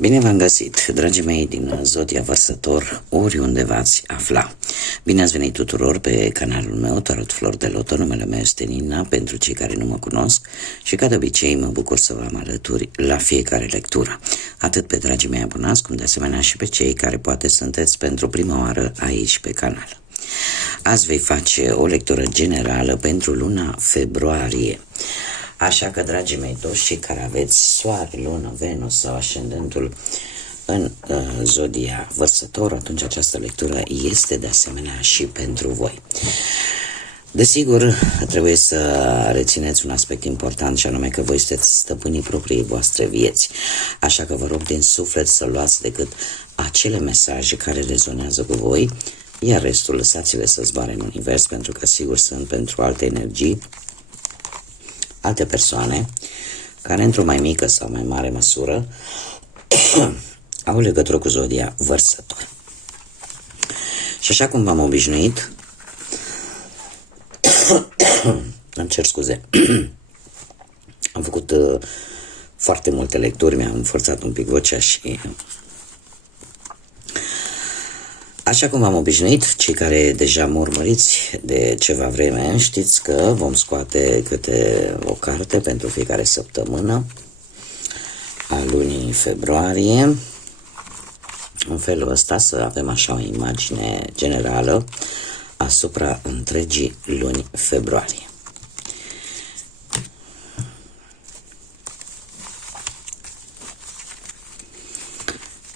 Bine v-am găsit, dragii mei din Zodia Vărsător, oriunde v-ați afla. Bine ați venit tuturor pe canalul meu, Tarot Flor de Loto. Numele meu este Nina, pentru cei care nu mă cunosc, și ca de obicei mă bucur să vă am alături la fiecare lectură. Atât pe dragii mei abonați, cum de asemenea și pe cei care poate sunteți pentru prima oară aici pe canal. Azi vei face o lectură generală pentru luna februarie. Așa că, dragii mei, toți cei care aveți Soare, Lună, Venus sau ascendentul în Zodia Vărsător, atunci această lectură este de asemenea și pentru voi. Desigur, trebuie să rețineți un aspect important, și anume că voi sunteți stăpânii propriei voastre vieți. Așa că vă rog din suflet să luați decât acele mesaje care rezonează cu voi, iar restul lăsați-le să zboare în univers, pentru că sigur sunt pentru alte energii, alte persoane care într-o mai mică sau mai mare măsură au legătură cu Zodia Vărsător. Și așa cum v-am obișnuit, îmi cer scuze, am făcut foarte multe lecturi, mi-am forțat un pic vocea și... Așa cum v-am obișnuit, cei care deja mă urmăriți de ceva vreme, știți că vom scoate câte o carte pentru fiecare săptămână a lunii februarie. În felul ăsta să avem așa o imagine generală asupra întregii luni februarie.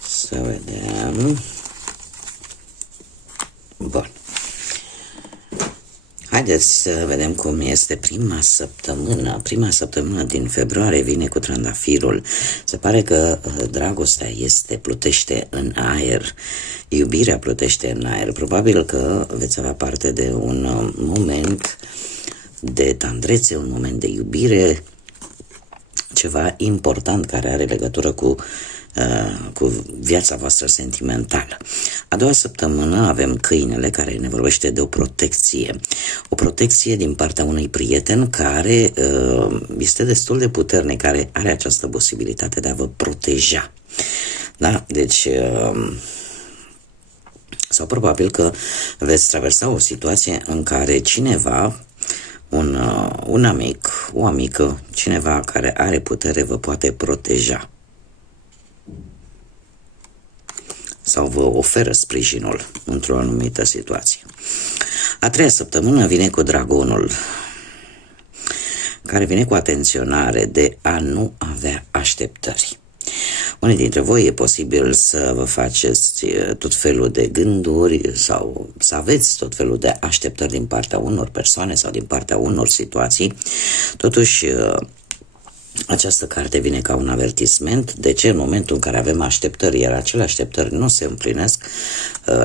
Să vedem... Bun. Haideți să vedem cum este prima săptămână. Prima săptămână din februarie vine cu trandafirul. Se pare că dragostea plutește în aer. Iubirea plutește în aer. Probabil că veți avea parte de un moment de tandrețe, un moment de iubire, ceva important care are legătură cu viața voastră sentimentală. A doua săptămână avem câinele, care ne vorbește de o protecție din partea unui prieten care este destul de puternic, care are această posibilitate de a vă proteja. Da? Deci sau probabil că veți traversa o situație în care cineva, un amic, o amică, cineva care are putere vă poate proteja sau vă oferă sprijinul într-o anumită situație. A treia săptămână vine cu dragonul, care vine cu atenționare de a nu avea așteptări. Unii dintre voi e posibil să vă faceți tot felul de gânduri sau să aveți tot felul de așteptări din partea unor persoane sau din partea unor situații. Totuși, această carte vine ca un avertisment. De ce? În momentul în care avem așteptări, iar acele așteptări nu se împlinesc,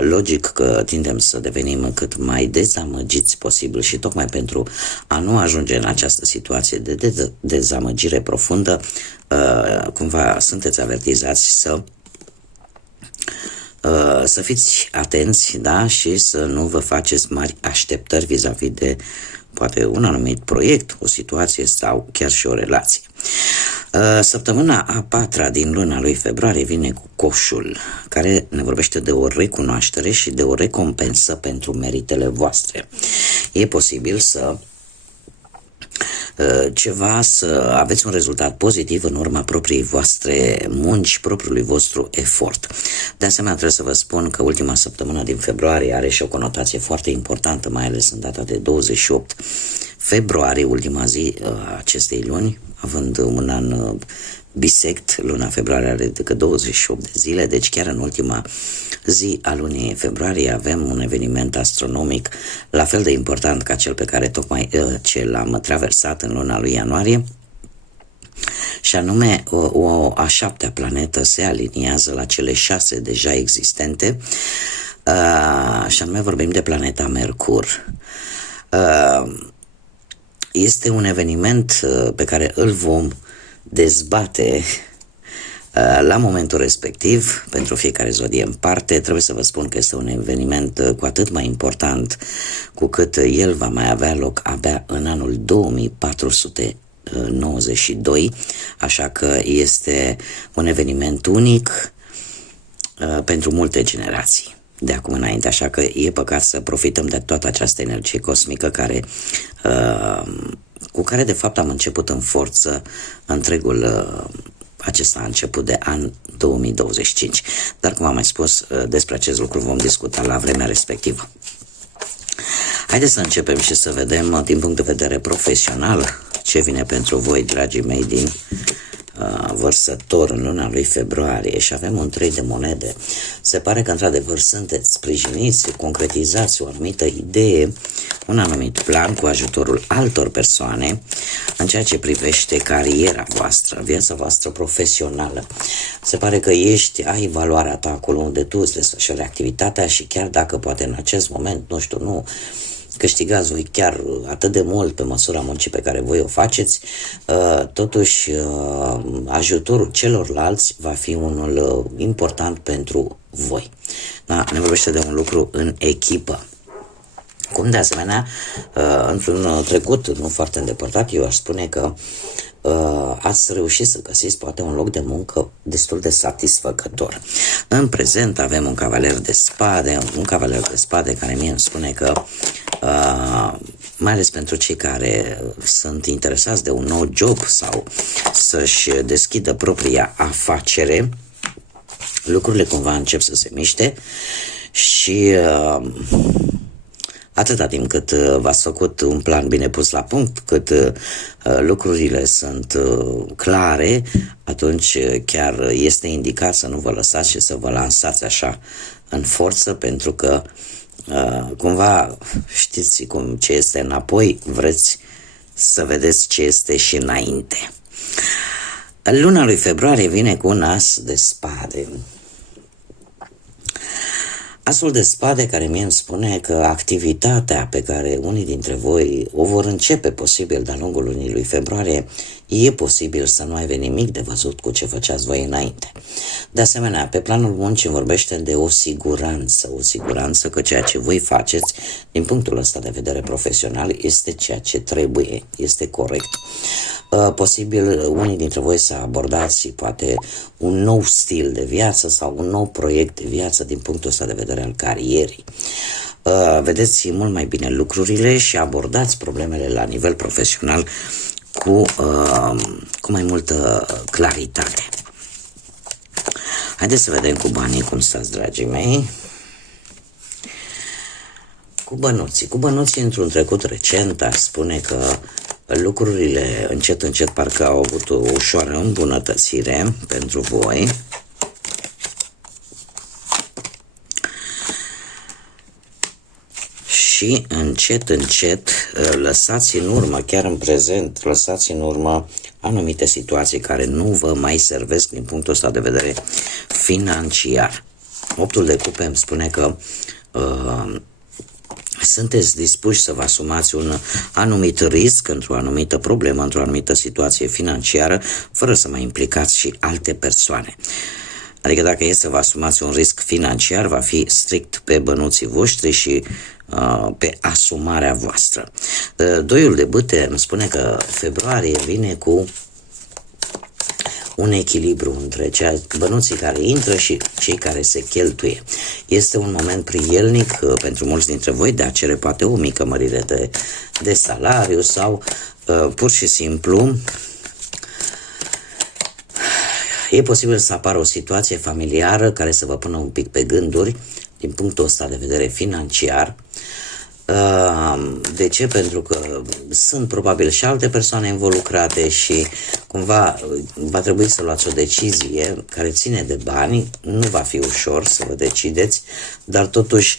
logic că tindem să devenim cât mai dezamăgiți posibil, și tocmai pentru a nu ajunge în această situație de dezamăgire profundă, cumva sunteți avertizați să fiți atenți, da? Și să nu vă faceți mari așteptări vis-a-vis de poate un anumit proiect, o situație sau chiar și o relație. Săptămâna a patra din luna lui februarie vine cu coșul, care ne vorbește de o recunoaștere și de o recompensă pentru meritele voastre. E posibil să aveți un rezultat pozitiv în urma propriei voastre munci, propriului vostru efort. De asemenea, trebuie să vă spun că ultima săptămână din februarie are și o conotație foarte importantă, mai ales în data de 28 februarie, ultima zi a acestei luni, având un an bisect. Luna februarie are decât 28 de zile, deci chiar în ultima zi a lunii februarie avem un eveniment astronomic la fel de important ca cel pe care tocmai ce l-am traversat în luna lui ianuarie, și anume a șaptea planetă se aliniază la cele 6 deja existente, și anume vorbim de planeta Mercur. Este un eveniment pe care îl vom dezbate la momentul respectiv pentru fiecare zodie în parte. Trebuie să vă spun că este un eveniment cu atât mai important cu cât el va mai avea loc abia în anul 2400 92, așa că este un eveniment unic pentru multe generații de acum înainte, așa că e păcat să profităm de toată această energie cosmică cu care de fapt am început în forță întregul acesta început de an 2025. Dar cum am mai spus, despre acest lucru vom discuta la vremea respectivă. Haideți să începem și să vedem din punct de vedere profesional ce vine pentru voi, dragii mei, din Vărsător în luna lui februarie. Și avem un 3 de monede. Se pare că într-adevăr sunteți sprijiniți, concretizați o anumită idee, un anumit plan cu ajutorul altor persoane în ceea ce privește cariera voastră, viața voastră profesională. Se pare că ai valoarea ta acolo unde tu îți desfășori activitatea și chiar dacă poate în acest moment, nu câștigați voi chiar atât de mult pe măsura muncii pe care voi o faceți, totuși ajutorul celorlalți va fi unul important pentru voi. Da, ne vorbește de un lucru în echipă. Cum de asemenea, într-un trecut nu foarte îndepărtat, eu aș spune că ați reușit să găsiți poate un loc de muncă destul de satisfăcător. În prezent avem un cavaler de spade, care mie îmi spune că mai ales pentru cei care sunt interesați de un nou job sau să-și deschidă propria afacere, lucrurile cumva încep să se miște și atâta timp cât v-ați făcut un plan bine pus la punct, cât lucrurile sunt clare, atunci chiar este indicat să nu vă lăsați și să vă lansați așa în forță, pentru că cumva știți ce este înapoi, vreți să vedeți ce este și înainte. Luna lui februarie vine cu un as de spade. Asul de spade care mie îmi spune că activitatea pe care unii dintre voi o vor începe posibil de-a lungul lunii lui februarie, e posibil să nu aibă nimic de văzut cu ce făceați voi înainte. De asemenea, pe planul muncii vorbește de o siguranță că ceea ce voi faceți, din punctul ăsta de vedere profesional, este ceea ce trebuie, este corect. Posibil unii dintre voi să abordați poate un nou stil de viață sau un nou proiect de viață din punctul ăsta de vedere al carierei. Vedeți mult mai bine lucrurile și abordați problemele la nivel profesional cu mai multă claritate. Haideți să vedem cu banii cum stați, dragii mei. Cu bănuții într-un trecut recent aș spune că lucrurile încet parcă au avut o ușoară îmbunătățire pentru voi. Și încet lăsați în urmă, chiar în prezent, lăsați în urmă anumite situații care nu vă mai servesc din punctul ăsta de vedere financiar. 8-ul de cupe îmi spune că sunteți dispuși să vă asumați un anumit risc într-o anumită problemă, într-o anumită situație financiară, fără să mai implicați și alte persoane. Adică dacă e să vă asumați un risc financiar, va fi strict pe bănuții voștri și pe asumarea voastră. 2-ul de bâte îmi spune că februarie vine cu un echilibru între bănuții care intră și cei care se cheltuie. Este un moment prielnic pentru mulți dintre voi de a cere poate o mică mărire de salariu sau pur și simplu e posibil să apară o situație familiară care să vă pună un pic pe gânduri din punctul ăsta de vedere financiar. De ce? Pentru că sunt probabil și alte persoane involucrate și cumva va trebui să luați o decizie care ține de bani. Nu va fi ușor să vă decideți, dar totuși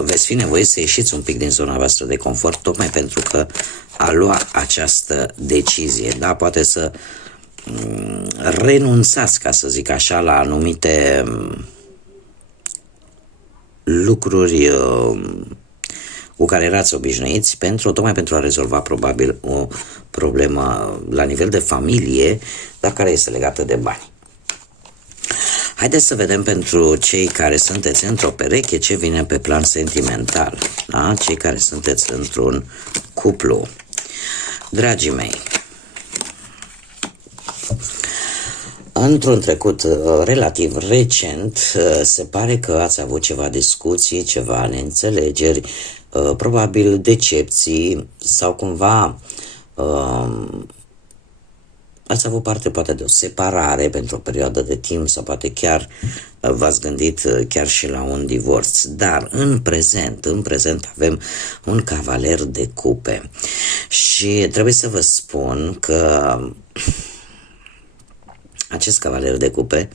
veți fi nevoiți să ieșiți un pic din zona voastră de confort, tocmai pentru că a lua această decizie, da? Poate să renunțați, ca să zic așa, la anumite lucruri cu care erați obișnuiți, tocmai pentru a rezolva probabil o problemă la nivel de familie, dar care este legată de bani. Haideți să vedem pentru cei care sunteți într-o pereche ce vine pe plan sentimental, da? Cei care sunteți într-un cuplu. Dragii mei, Într-un trecut relativ recent, se pare că ați avut ceva discuții, ceva neînțelegeri, probabil decepții sau cumva ați avut parte poate de o separare pentru o perioadă de timp sau poate chiar v-ați gândit chiar și la un divorț. Dar în prezent avem un cavaler de cupe și trebuie să vă spun că acest cavaler de cupe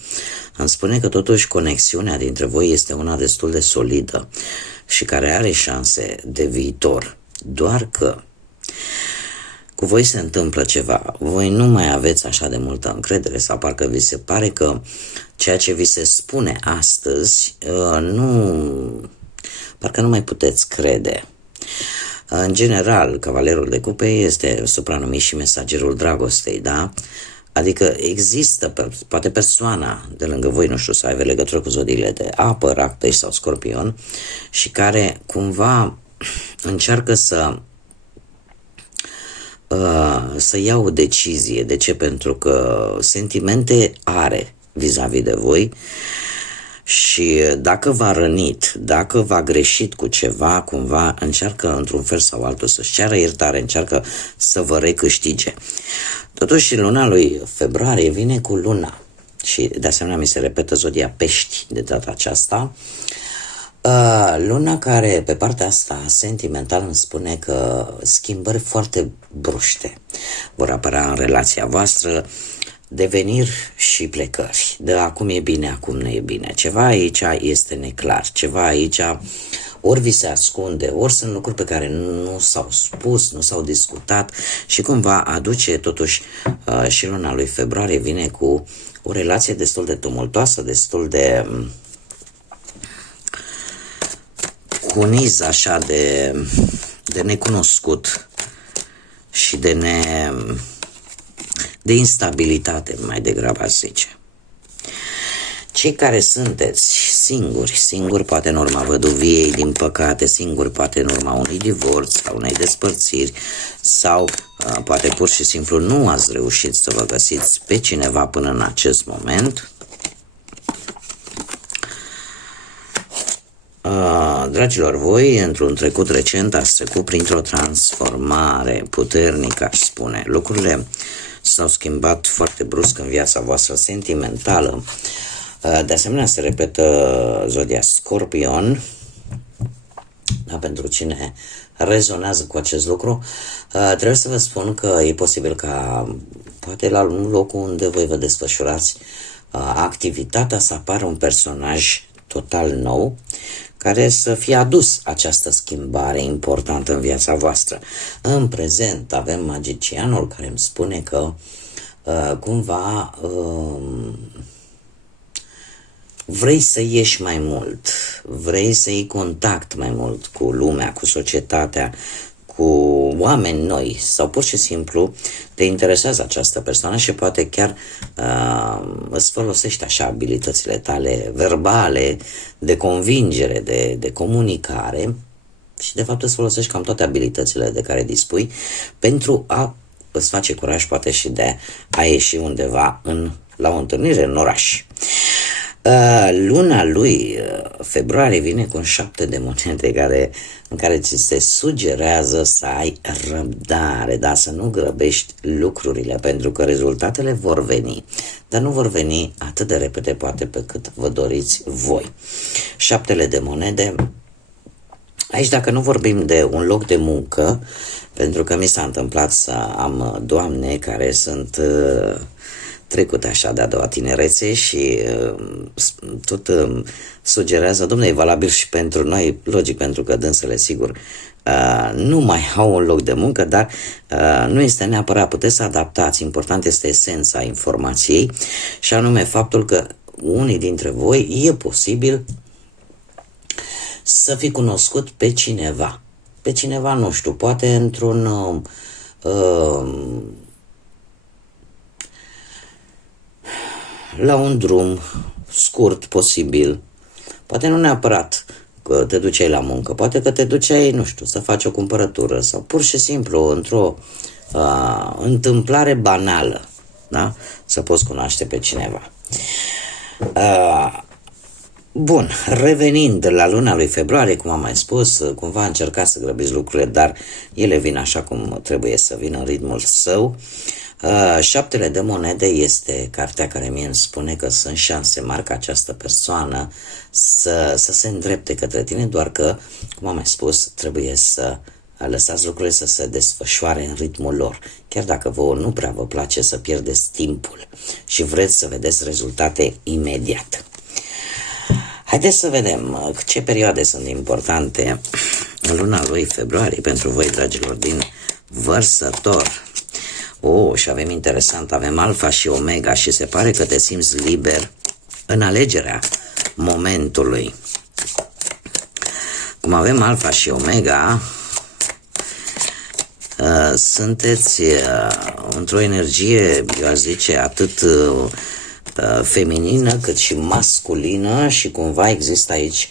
îmi spune că totuși conexiunea dintre voi este una destul de solidă și care are șanse de viitor. Doar că cu voi se întâmplă ceva, voi nu mai aveți așa de multă încredere sau parcă vi se pare că ceea ce vi se spune astăzi parcă nu mai puteți crede. În general, cavalerul de cupe este supranumit și mesagerul dragostei, da? Adică există, poate persoana de lângă voi, nu știu, să aibă legătură cu zodiile de apă, rac, pești sau scorpion și care cumva încearcă să ia o decizie. De ce? Pentru că sentimente are vis-a-vis de voi și dacă v-a rănit, dacă v-a greșit cu ceva, cumva încearcă într-un fel sau altul să-și ceară iertare, încearcă să vă recâștige. Totuși, luna lui februarie vine cu luna și de asemenea mi se repetă zodia pești de data aceasta. Luna care pe partea asta sentimental îmi spune că schimbări foarte bruște vor apărea în relația voastră, deveniri și plecări. De acum e bine, acum nu e bine. Ceva aici este neclar, ceva aici ori vi se ascunde, ori sunt lucruri pe care nu s-au spus, nu s-au discutat și cumva aduce totuși și luna lui februarie vine cu o relație destul de tumultoasă, destul de cu un iz așa de necunoscut și de instabilitate, mai degrabă aș zice. Cei care sunteți singuri, poate în urma văduviei, din păcate, singuri, poate în urma unui divorț sau unei despărțiri sau poate pur și simplu nu ați reușit să vă găsiți pe cineva până în acest moment. Dragilor, voi într-un trecut recent ați trecut printr-o transformare puternică, aș spune. Lucrurile s-au schimbat foarte brusc în viața voastră sentimentală. De asemenea, se repetă zodia Scorpion. Da, pentru cine rezonează cu acest lucru, trebuie să vă spun că e posibil ca poate la un loc unde voi vă desfășurați activitatea să apară un personaj total nou care să fie adus această schimbare importantă în viața voastră. În prezent avem magicianul care îmi spune că cumva vrei să ieși mai mult, vrei să iei contact mai mult cu lumea, cu societatea, cu oameni noi sau pur și simplu te interesează această persoană și poate chiar îți folosești așa abilitățile tale verbale, de convingere, de comunicare și de fapt îți folosești cam toate abilitățile de care dispui pentru a îți face curaj poate și de a ieși undeva la o întâlnire în oraș. Luna lui februarie vine cu un 7 de monede în care ți se sugerează să ai răbdare, da? Să nu grăbești lucrurile, pentru că rezultatele vor veni, dar nu vor veni atât de repede poate pe cât vă doriți voi. 7 de monede, aici dacă nu vorbim de un loc de muncă, pentru că mi s-a întâmplat să am doamne care sunt trecute așa de-a doua tinerețe și tot sugerează, dom'le, e valabil și pentru noi, logic, pentru că dânsele, sigur, nu mai au un loc de muncă, dar nu este neapărat, puteți să adaptați, important este esența informației și anume faptul că unii dintre voi e posibil să fi cunoscut pe cineva, nu știu, poate într-un la un drum scurt posibil, poate nu neapărat că te duceai la muncă, poate că te duceai, nu știu, să faci o cumpărătură sau pur și simplu într-o întâmplare banală, da? Să poți cunoaște pe cineva. Bun, revenind la luna lui februarie, cum am mai spus, cumva încercați să grăbiți lucrurile, dar ele vin așa cum trebuie să vină în ritmul său. Șaptele de monede este cartea care mie îmi spune că sunt șanse mari ca această persoană să se îndrepte către tine, doar că, cum am mai spus, trebuie să lăsați lucrurile să se desfășoare în ritmul lor. Chiar dacă vouă nu prea vă place să pierdeți timpul și vreți să vedeți rezultate imediat. Haideți să vedem ce perioade sunt importante în luna lui februarie pentru voi, dragilor, din Vărsător. Și avem interesant, avem Alfa și Omega și se pare că te simți liber în alegerea momentului. Cum avem Alfa și Omega, sunteți într-o energie, eu aș zice, atât feminină cât și masculină și cumva există aici,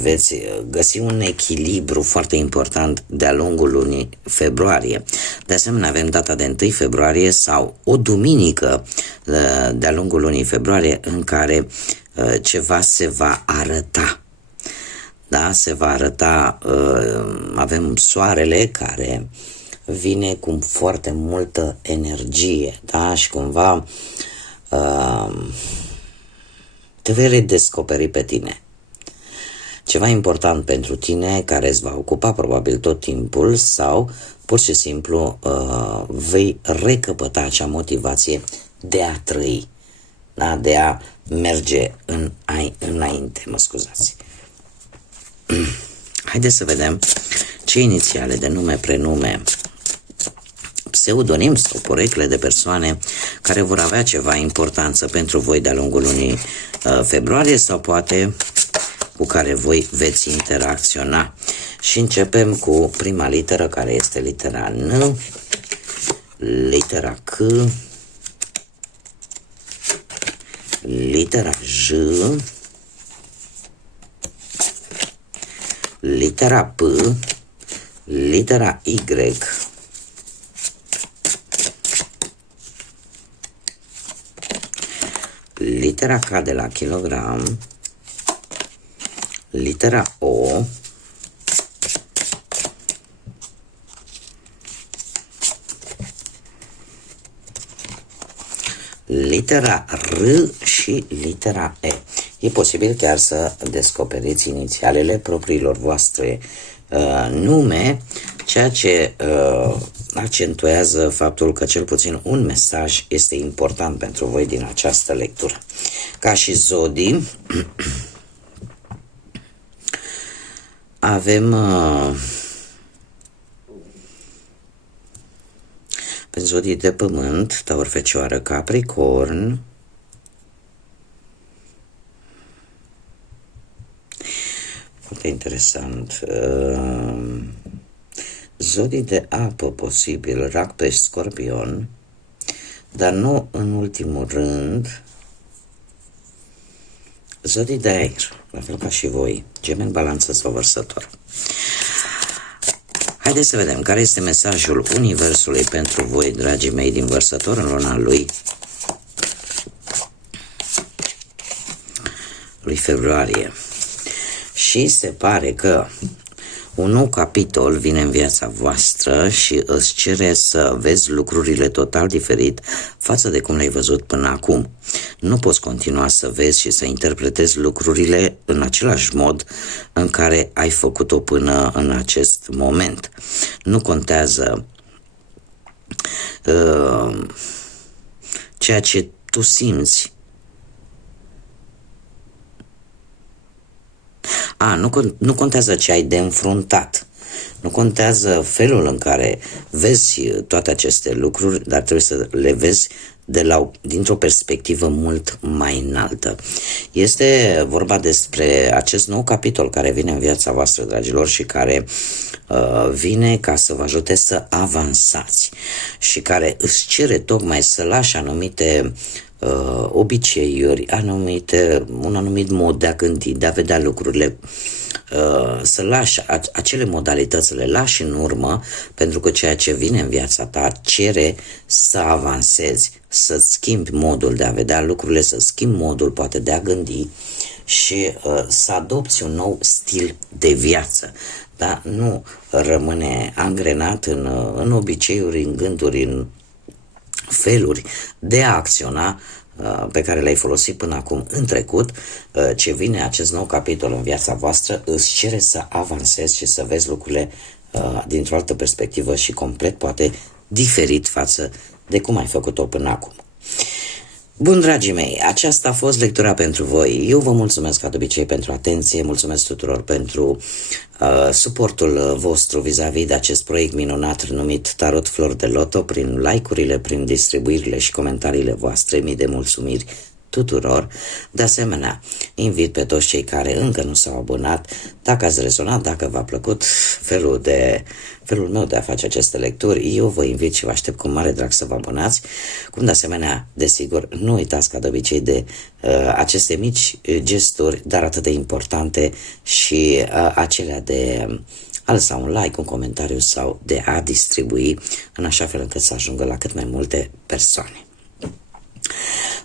veți găsi un echilibru foarte important de-a lungul lunii februarie. De asemenea, avem data de 1 februarie sau o duminică de-a lungul lunii februarie în care ceva se va arăta. Da, se va arăta, avem soarele care vine cu foarte multă energie, da, și cumva te vei redescoperi pe tine. Ceva important pentru tine care îți va ocupa probabil tot timpul sau pur și simplu vei recăpăta acea motivație de a trăi, da? De a merge înainte, mă scuzați. Haideți să vedem ce inițiale de nume, prenume, pseudonim sau porecle de persoane care vor avea ceva importanță pentru voi de-a lungul lunii februarie sau poate cu care voi veți interacționa. Și începem cu prima literă, care este litera N, litera C, litera J, litera P, litera Y, litera K de la kilogram, litera O, litera R și litera E. E posibil chiar să descoperiți inițialele propriilor voastre nume, ceea ce accentuează faptul că cel puțin un mesaj este important pentru voi din această lectură. Ca și zodii, avem pe zodii de pământ, Taur, Fecioară, Capricorn, foarte interesant, zodii de apă posibil, Rac, Pești, Scorpion, dar nu în ultimul rând zodii de aer, la fel ca și voi, Gemeni, Balanță sau Vărsător. Haideți să vedem care este mesajul Universului pentru voi, dragii mei, din Vărsător în luna lui februarie. Și se pare că un nou capitol vine în viața voastră și îți cere să vezi lucrurile total diferit față de cum le-ai văzut până acum. Nu poți continua să vezi și să interpretezi lucrurile în același mod în care ai făcut-o până în acest moment. Nu contează ceea ce tu simți. Nu contează ce ai de înfruntat. Nu contează felul în care vezi toate aceste lucruri, dar trebuie să le vezi dintr-o perspectivă mult mai înaltă. Este vorba despre acest nou capitol care vine în viața voastră, dragilor, și care vine ca să vă ajute să avansați și care îți cere tocmai să lași anumite obiceiuri, un anumit mod de a gândi, de a vedea lucrurile să lași acele modalități, să le lași în urmă, pentru că ceea ce vine în viața ta cere să avansezi, să-ți schimbi modul de a vedea lucrurile, să schimbi modul poate de a gândi și să adopți un nou stil de viață. Da? Nu rămâne angrenat în obiceiuri, în gânduri, în feluri de a acționa pe care le-ai folosit până acum în trecut. Ce vine acest nou capitol în viața voastră îți cere să avansezi și să vezi lucrurile dintr-o altă perspectivă și complet poate diferit față de cum ai făcut-o până acum. Bun, dragii mei, aceasta a fost lectura pentru voi. Eu vă mulțumesc ca de obicei pentru atenție, mulțumesc tuturor pentru suportul vostru vis-a-vis de acest proiect minunat numit Tarot Flor de Loto, prin like-urile, prin distribuirile și comentariile voastre. Mii de mulțumiri tuturor. De asemenea, invit pe toți cei care încă nu s-au abonat, dacă ați rezonat, dacă v-a plăcut felul meu de a face aceste lecturi, eu vă invit și vă aștept cu mare drag să vă abonați, cum de asemenea, desigur, nu uitați ca de obicei de aceste mici gesturi, dar atât de importante, și acelea de a lăsa un like, un comentariu sau de a distribui în așa fel încât să ajungă la cât mai multe persoane.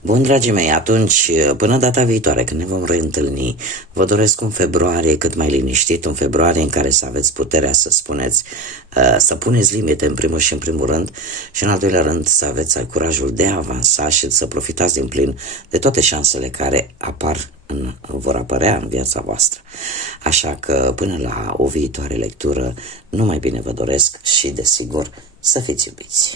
Bun, dragii mei, atunci, până data viitoare, când ne vom reîntâlni, vă doresc un februarie cât mai liniștit, un februarie în care să aveți puterea să spuneți, să puneți limite în primul și în primul rând, și în al doilea rând să aveți curajul de a avansa și să profitați din plin de toate șansele care vor apărea în viața voastră. Așa că până la o viitoare lectură, numai bine vă doresc și, desigur, să fiți iubiți.